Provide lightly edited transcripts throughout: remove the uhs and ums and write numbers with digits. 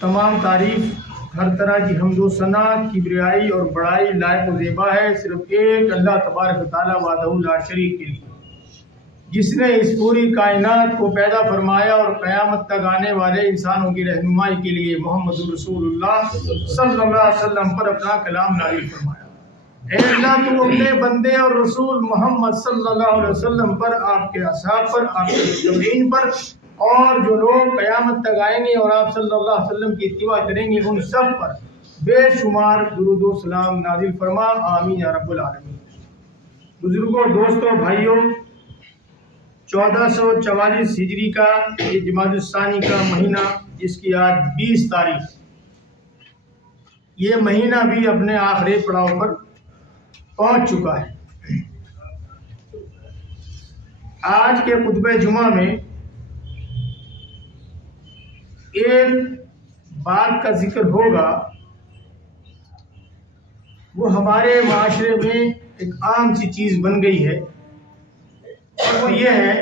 تمام تعریف ہر طرح کی حمد و ثنا کبریائی اور بڑائی لائق و زیبا ہے صرف ایک اللہ تبارک و تعالیٰ وحدہ لا شریک کے لیے، جس نے اس پوری کائنات کو پیدا فرمایا اور قیامت تک آنے والے انسانوں کی رہنمائی کے لیے محمد رسول اللہ صلی اللہ علیہ وسلم پر اپنا کلام نازل فرمایا۔ اے اللہ تو اپنے بندے اور رسول محمد صلی اللہ علیہ وسلم پر، آپ کے اصحاب پر، آپ کے متبعین پر، اور جو لوگ قیامت تک آئیں گے اور آپ صلی اللہ علیہ وسلم کی اتباع کریں گے ان سب پر بے شمار درود و سلام نازل فرما، آمین یا رب العالمین۔ بزرگوں، دوستوں، بھائیوں، 1444 ہجری کا یہ جمادی الثانی کا مہینہ، جس کی آج 20 تاریخ، یہ مہینہ بھی اپنے آخری پڑاؤ پر پہنچ چکا ہے۔ آج کے خطبہ جمعہ میں ایک بات کا ذکر ہوگا، وہ ہمارے معاشرے میں ایک عام سی چیز بن گئی ہے، اور وہ یہ ہے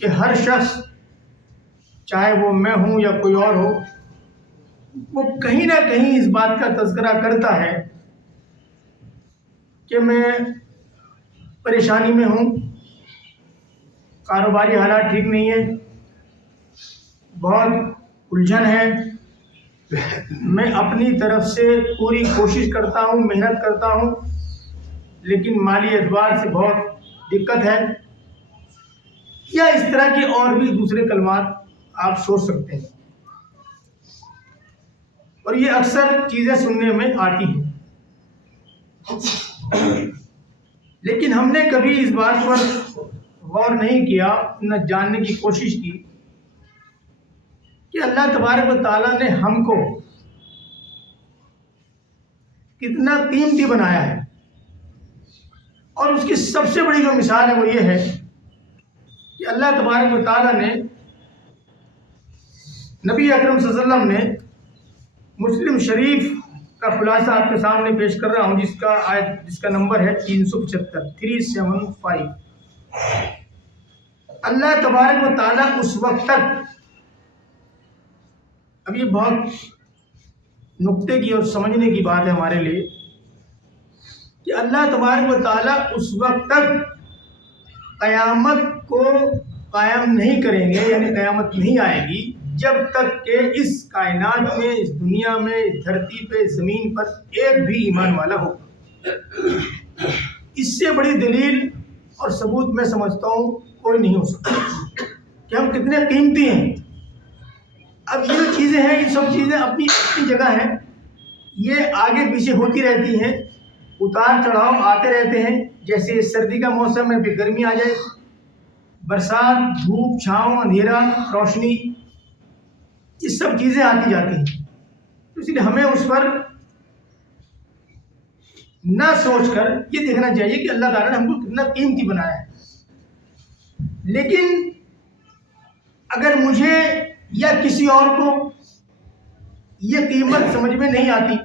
کہ ہر شخص، چاہے وہ میں ہوں یا کوئی اور ہو، وہ کہیں نہ کہیں اس بات کا تذکرہ کرتا ہے کہ میں پریشانی میں ہوں، کاروباری حالات ٹھیک نہیں ہے، بہت الجھن ہے، میں اپنی طرف سے پوری کوشش کرتا ہوں، محنت کرتا ہوں، لیکن مالی اعتبار سے بہت دقت ہے، یا اس طرح کے اور بھی دوسرے کلمات آپ سوچ سکتے ہیں، اور یہ اکثر چیزیں سننے میں آتی ہیں۔ لیکن ہم نے کبھی اس بات پر غور نہیں کیا، نہ جاننے کی کوشش کی کہ اللہ تبارک و تعالیٰ نے ہم کو کتنا قیمتی بنایا ہے، اور اس کی سب سے بڑی جو مثال ہے وہ یہ ہے کہ اللہ تبارک و تعالیٰ نے نبی اکرم صلی اللہ علیہ وسلم نے مسلم شریف کا خلاصہ آپ کے سامنے پیش کر رہا ہوں، جس کا نمبر ہے 375۔ اللہ تبارک و تعالیٰ اس وقت تک، اب یہ بہت نقطے کی اور سمجھنے کی بات ہے ہمارے لیے، کہ اللہ تبارک و تعالیٰ اس وقت تک قیامت کو قائم نہیں کریں گے، یعنی قیامت نہیں آئے گی جب تک کہ اس کائنات میں، اس دنیا میں، اس دھرتی پہ، زمین پر ایک بھی ایمان والا ہو۔ اس سے بڑی دلیل اور ثبوت میں سمجھتا ہوں کوئی نہیں ہو سکتا کہ ہم کتنے قیمتی ہیں۔ اب یہ جو چیزیں ہیں، یہ سب چیزیں اپنی اپنی جگہ ہیں، یہ آگے پیچھے ہوتی رہتی ہیں، اتار چڑھاؤ آتے رہتے ہیں، جیسے سردی کا موسم ہے پھر گرمی آ جائے، برسات، دھوپ، چھاؤں، اندھیرا، روشنی، یہ سب چیزیں آتی جاتی ہیں۔ تو اس لیے ہمیں اس پر نہ سوچ کر یہ دیکھنا چاہیے کہ اللہ تعالیٰ نے ہم کو کتنا قیمتی بنایا ہے۔ لیکن اگر مجھے یا کسی اور کو یہ قیمت سمجھ میں نہیں آتی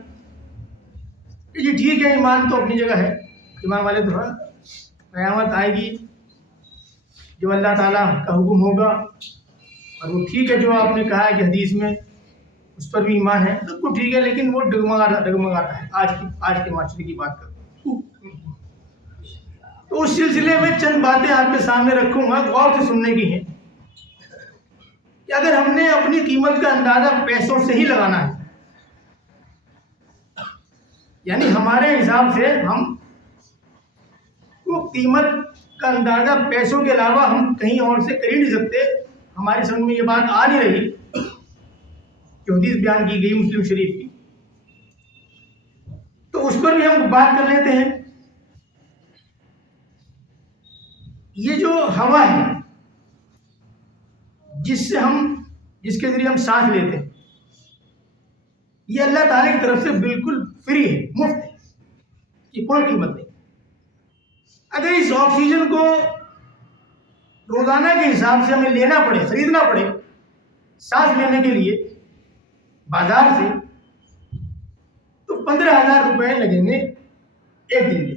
کہ جی ٹھیک ہے، ایمان تو اپنی جگہ ہے، ایمان والے تو قیامت آئے گی جو اللہ تعالیٰ کا حکم ہوگا، اور وہ ٹھیک ہے جو آپ نے کہا ہے کہ حدیث میں اس پر بھی ایمان ہے، سب کو ٹھیک ہے، لیکن وہ ڈگمگاتا ہے۔ آج کے معاشرے کی بات کروں تو اس سلسلے میں چند باتیں آپ کے سامنے رکھوں گا، غور سے سننے کی ہیں، کہ اگر ہم نے اپنی قیمت کا اندازہ پیسوں سے ہی لگانا ہے، یعنی ہمارے حساب سے ہم وہ قیمت کا اندازہ پیسوں کے علاوہ ہم کہیں اور سے کر ہی نہیں سکتے، ہماری سمجھ میں یہ بات آ نہیں رہی جو حدیث بیان کی گئی مسلم شریف کی، تو اس پر بھی ہم بات کر لیتے ہیں۔ یہ جو ہوا ہے جس کے ذریعے ہم سانس لیتے ہیں، یہ اللہ تعالیٰ کی طرف سے بالکل فری ہے، مفت ہے، کہ کوئی قیمت نہیں۔ اگر اس آکسیجن کو روزانہ کے حساب سے ہمیں لینا پڑے، خریدنا پڑے سانس لینے کے لیے بازار سے، تو 15,000 روپے لگیں گے ایک دن کے،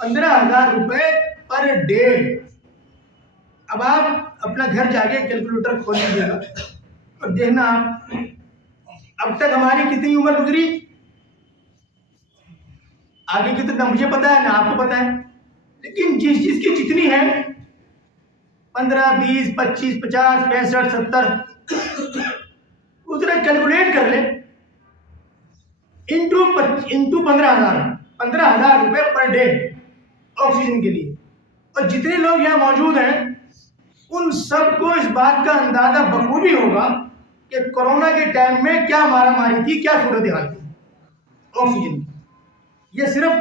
15,000 روپے پر ڈے۔ اب آپ اپنا گھر جا کے کیلکولیٹر کھول لیجیے گا، اور دیکھنا آپ اب تک ہماری کتنی عمر گزری، آگے کتنا مجھے پتا ہے نہ آپ کو پتا ہے، لیکن جس چیز کی جتنی ہے 15 20 25 50 65 70 ذرا کیلکولیٹ کر لیں، انٹو 15,000 روپے پر ڈے آکسیجن کے لیے. اور جتنے لوگ یہاں موجود ہیں ان سب کو اس بات کا اندازہ بخوبی ہوگا کہ کورونا کے ٹائم میں کیا مارا ماری تھی، کیا صورتحال تھی آکسیجن کی. یہ صرف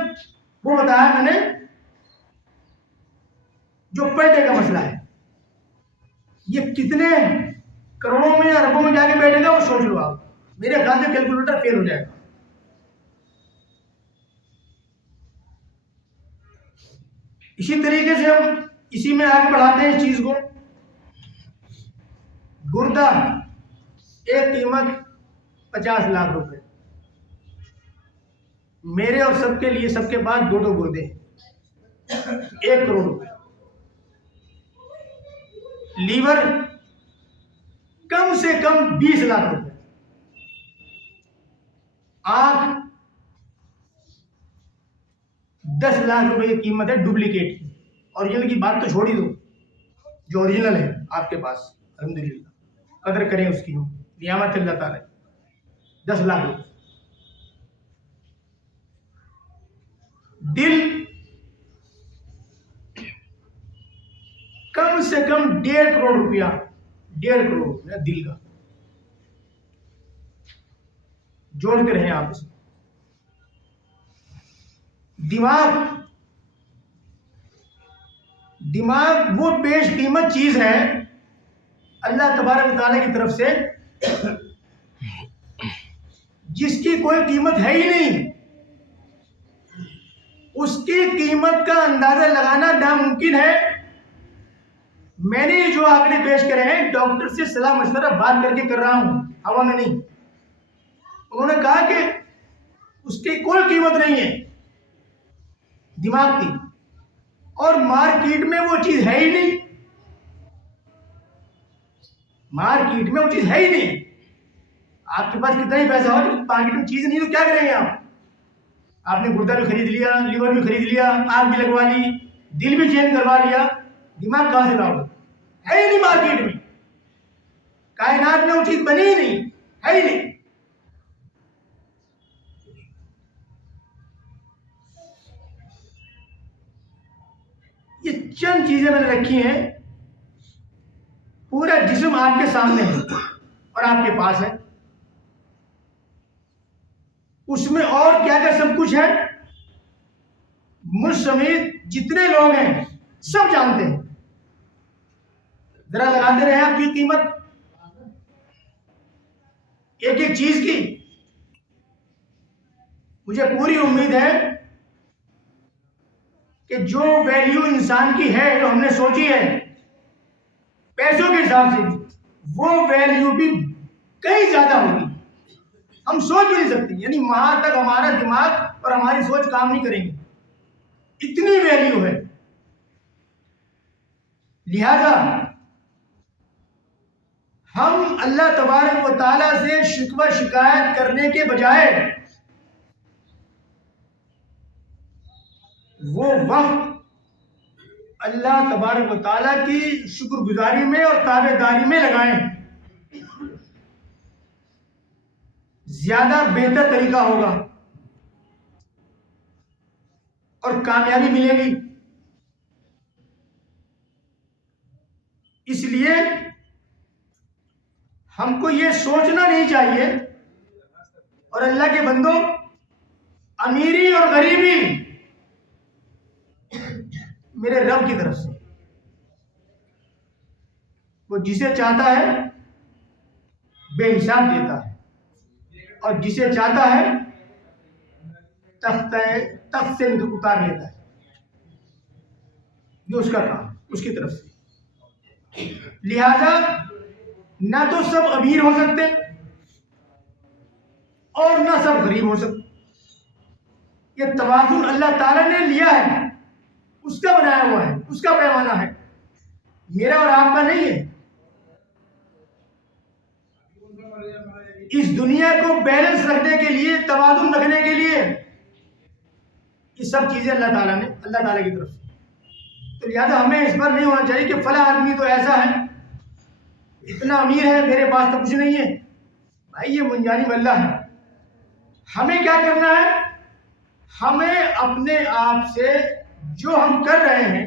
وہ بتایا میں نے جو پر ڈے کا مسئلہ ہے. یہ کتنے کروڑوں میں اربوں میں جا کے بیٹھے گا وہ سوچ لو آپ، میرے خیال سے کیلکولیٹر فیل ہو جائے گا. اسی طریقے سے ہم اسی میں آگے بڑھاتے ہیں اس چیز کو. گردہ ایک قیمت 50 لاکھ روپے، میرے اور سب کے لیے سب کے پاس 2 گردے ہیں، 1 کروڑ روپے. لیور کم سے کم 20 لاکھ روپے. آنکھ 10 لاکھ روپے کی قیمت ہے ڈپلیکیٹ کی. اوریجنل کی بات تو چھوڑ ہی دو، جو اوریجنل ہے آپ کے پاس الحمدللہ قدر کریں اس کی، ہو نعمت اللہ تعالی 10 لاکھ روپے. دل کم سے کم 1.5 کروڑ روپیہ، 1.5 کروڑ روپیہ دل کا. جوڑتے رہیں آپ اسے. دماغ وہ پیش قیمت چیز ہے اللہ تبارک و تعالیٰ کی طرف سے جس کی کوئی قیمت ہے ہی نہیں. اس کی قیمت کا اندازہ لگانا ناممکن ہے. میں نے جو آنکڑے پیش کرے ہیں ڈاکٹر سے صلاح مشورہ بات کر کے کر رہا ہوں، ہوا میں نہیں. انہوں نے کہا کہ اس کی کوئی قیمت نہیں ہے دماغ کی، اور مارکیٹ میں وہ چیز ہے ہی نہیں. مارکیٹ میں وہ چیز ہے ہی نہیں. آپ کے پاس کتنا ہی پیسہ ہو تو مارکیٹ میں چیز نہیں تو کیا کریں گے آپ؟ آپ نے گردہ بھی خرید لیا، لیور بھی خرید لیا، آنکھ بھی لگوا لی، دل بھی چینج کروا لیا، دماغ کہاں سے لاؤ گے؟ ہے ہی نہیں مارکیٹ میں. کائنات میں وہ چیز بنی ہی نہیں، ہے ہی نہیں. یہ چند چیزیں میں نے رکھی ہیں. پورا جسم آپ کے سامنے ہے اور آپ کے پاس ہے، اس میں اور کیا کیا سب کچھ ہے. مجھ سمیت جتنے لوگ ہیں سب جانتے ہیں. ذرا لگاتے رہے آپ کی قیمت ایک ایک چیز کی. مجھے پوری امید ہے کہ جو ویلیو انسان کی ہے، جو ہم نے سوچی ہے پیسوں کے حساب سے بھی، وہ ویلیو بھی کئی زیادہ ہوگی. ہم سوچ بھی نہیں سکتے، یعنی وہاں تک ہمارا دماغ اور ہماری سوچ کام نہیں کریں گے، اتنی ویلیو ہے. لہذا ہم اللہ تبارک و تعالیٰ سے شکوہ شکایت کرنے کے بجائے وہ وقت اللہ تبارک و تعالیٰ کی شکر گزاری میں اور تابع داری میں لگائیں. زیادہ بہتر طریقہ ہوگا اور کامیابی ملے گی. اس لیے ہم کو یہ سوچنا نہیں چاہیے. اور اللہ کے بندوں، امیری اور غریبی میرے رب کی طرف سے، وہ جسے چاہتا ہے بے حساب دیتا ہے اور جسے چاہتا ہے تخت سے اتار لیتا ہے. یہ اس کا کام، اس کی طرف سے. لہذا نہ تو سب امیر ہو سکتے اور نہ سب غریب ہو سکتے. یہ توازن اللہ تعالیٰ نے لیا ہے، اس کا بنایا ہوا ہے، اس کا پیمانہ ہے، میرا اور آپ کا نہیں ہے. اس دنیا کو بیلنس رکھنے کے لیے، توازن رکھنے کے لیے، یہ سب چیزیں اللہ تعالیٰ کی طرف سے. تو لہٰذا ہمیں اس پر نہیں ہونا چاہیے کہ فلاں آدمی تو ایسا ہے، اتنا امیر ہے، میرے پاس تو کچھ نہیں ہے. بھائی یہ منجانب اللہ ہے. ہمیں کیا کرنا ہے؟ ہمیں اپنے آپ سے جو ہم کر رہے ہیں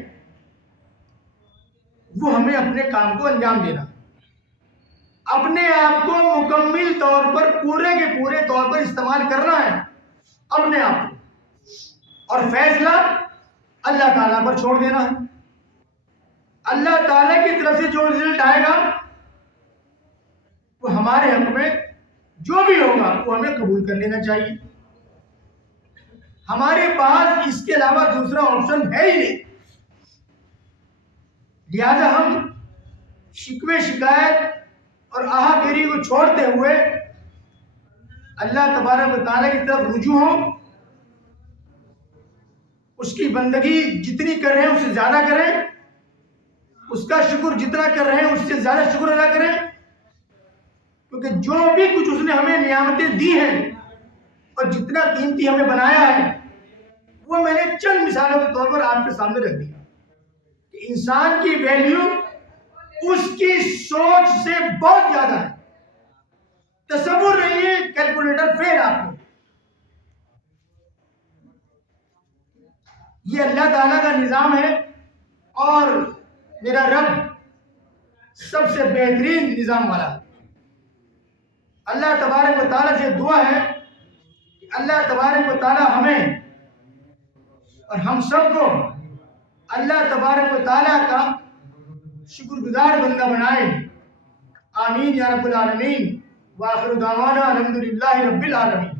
وہ ہمیں اپنے کام کو انجام دینا، اپنے آپ کو مکمل طور پر، پورے کے پورے طور پر استعمال کرنا ہے اپنے آپ کو، اور فیصلہ اللہ تعالیٰ پر چھوڑ دینا ہے. اللہ تعالیٰ کی طرف سے جو رزلٹ آئے گا وہ ہمارے حق میں جو بھی ہوگا وہ ہمیں قبول کر لینا چاہیے. ہمارے پاس اس کے علاوہ دوسرا آپشن ہے ہی نہیں. لہذا ہم شکوے شکایت اور آہا گیری کو چھوڑتے ہوئے اللہ تبارک و تعالیٰ کی طرف رجوع ہوں، اس کی بندگی جتنی کر رہے ہیں اس سے زیادہ کریں، اس کا شکر جتنا کر رہے ہیں اس سے زیادہ شکر ادا کریں، کیونکہ جو بھی کچھ اس نے ہمیں نعمتیں دی ہیں اور جتنا قیمتی ہمیں بنایا ہے وہ میں نے چند مثالوں کے طور پر آپ کے سامنے رکھ دیا کہ انسان کی ویلیو اس کی سوچ سے بہت زیادہ ہے. تصور نہیں ہے، کیلکولیٹر فیل آپ کو. یہ اللہ تعالیٰ کا نظام ہے اور میرا رب سب سے بہترین نظام والا ہے. اللہ تبارک و تعالیٰ سے دعا ہے کہ اللہ تبارک و تعالیٰ ہمیں اور ہم سب کو اللہ تبارک و تعالیٰ کا شکر گزار بندہ بنائے. آمین یا رب العالمین. وآخر دعوانا الحمدللہ رب العالمین.